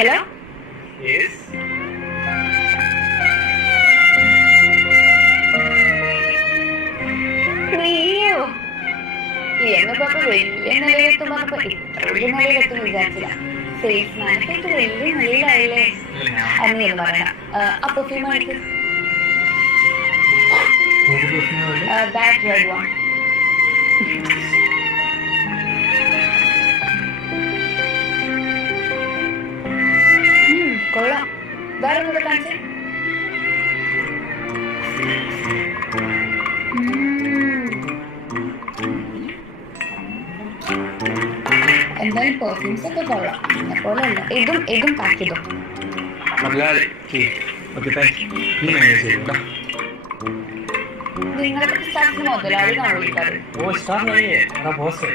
Hello Yes. നീയോ എന്നപ്പോ വലിയ നിലയിലെത്തും പറഞ്ഞപ്പോ ഇത്ര വലിയ നിലയിലെത്തും വിചാരിച്ചില്ല. സെയിൽസ്മാനൊക്കെ ഇത് വലിയ നിലയിലായില്ലേ അന്ന് എന്ന് പറയണം. അപ്പൊ ഫീമാണിക്ക് that red one. കൊള്ളാം. വേറെ കൂടെ കാണിച്ചേ. എന്തായാലും പെർഫ്യൂംസ് ഒക്കെ കൊള്ളാം. പോലെ അല്ല ഇതും പാക്ക് ചെയ്തോ. നിങ്ങളെ സ്റ്റാഫിന് മുതലാളി കാണും. वो स्टाफ नहीं है, मेरा बॉस है।